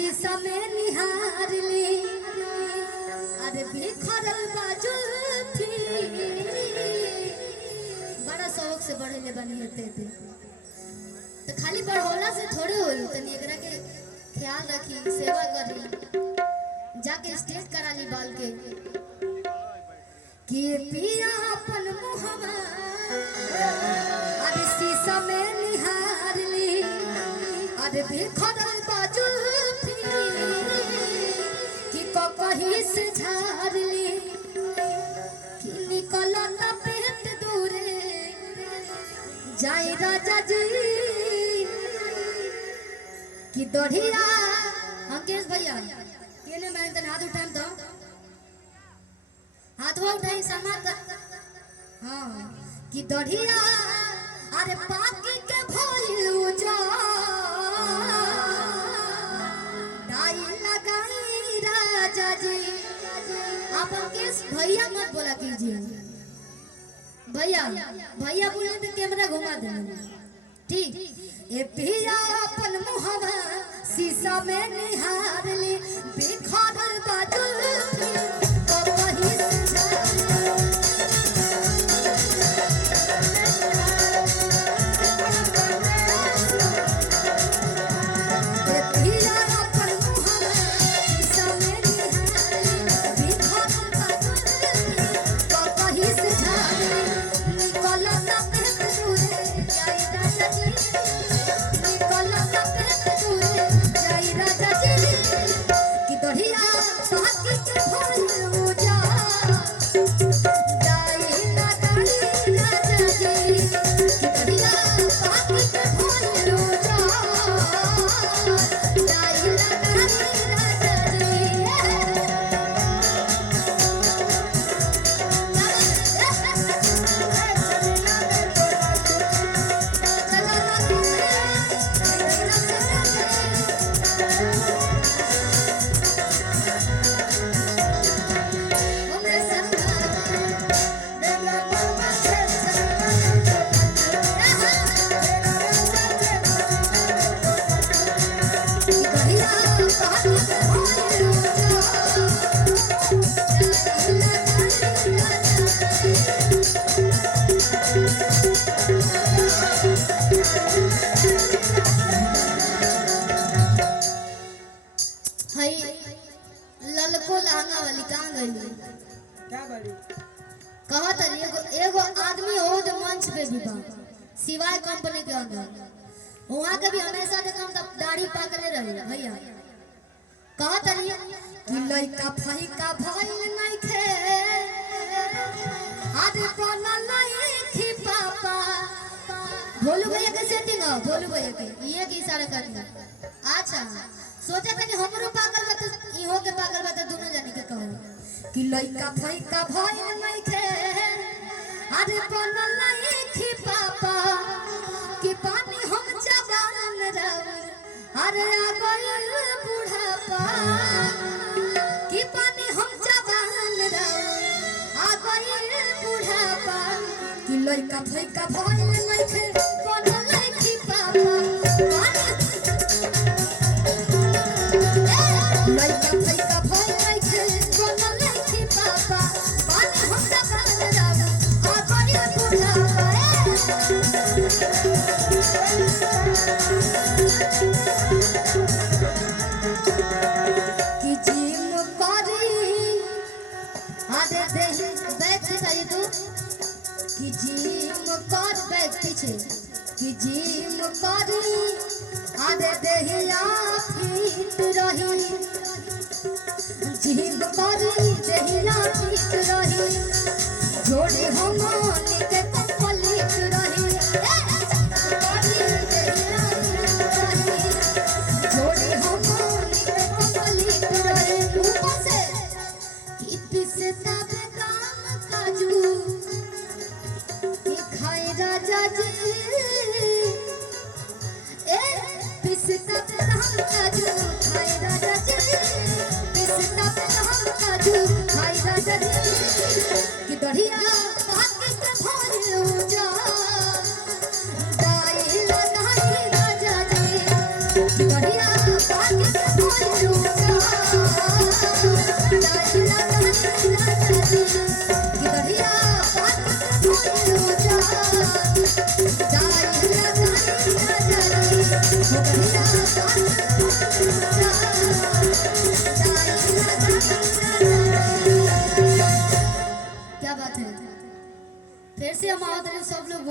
शीशा में निहार ली अरे बिखरल बाजू थी बड़ा शौक से बढ़े ले बनी होते थे तो खाली बढ़ोला से थोड़े होई तनी एकरा के ख्याल रखी सेवा करी जाके स्टेज करा ली बाल के कि पिया अपन मुहमा अरे शीशा में निहार ली अरे बिखरल बाजू थी कि कहीं से झाड़ ली कि निकल ना पेट दूरे जाए राजा जी कि दढ़िया अंकेश भैया केने मैंने तन हाथ उठाएं तो हाथ वो उठाएं समात हाँ कि दढ़िया अरे पाकी के भइल उजा डाई लगाई राजा जी आप अंकेश भैया मत बोला कीजिए भैया भैया बोले तो कैमरा घुमा देना ठीक ए पिया अपन मुहवा शीशा में निहार ली बिखरल बाजू तो कहीं से ललको लहंगा वाली कहाँ गई क्या बड़ी कहा था एगो आदमी हो जो मंच पे भी बा सिवाय कंपनी के अंदर वहाँ के भी हमेशा देखा हम दाढ़ी पाकले रहे भैया कहा था कि लइका फइका भइल नहीं खे आदे पना नहीं खी पापा भोलू भैया के सेटिंग हो भोलू भैया के ये की इशारा करना अच्छा सोचा था कि हमरो पागल बा तो इहो के पागल बा तो दोनों जाने के कहो कि लइका फइका भइल नहीं खे अरे बनल नहीं खी पापा कि पानी हम जवान रह अरे आ गइल बुढ़ापा कि पानी हम जवान रह आ गइल बुढ़ापा कि लइका फइका भइल नहीं खे बनल नहीं खी पापा लइका फइका भइल नहीं खे बनल नहीं खी पापा पानी हम जवान रह आ गइल बुढ़ापा कि जिम करी आदे देही बैठ जाई तू कि जिम कर बैठ पीछे कि जिम करी आदे देही आ फिट रही जिम करी देही आ फिट रही जोड़े हम के कंप्लीट रही राजा जी ए पिसता काम काजू क्या बात है। फिर से हम आवत रहे सब लोग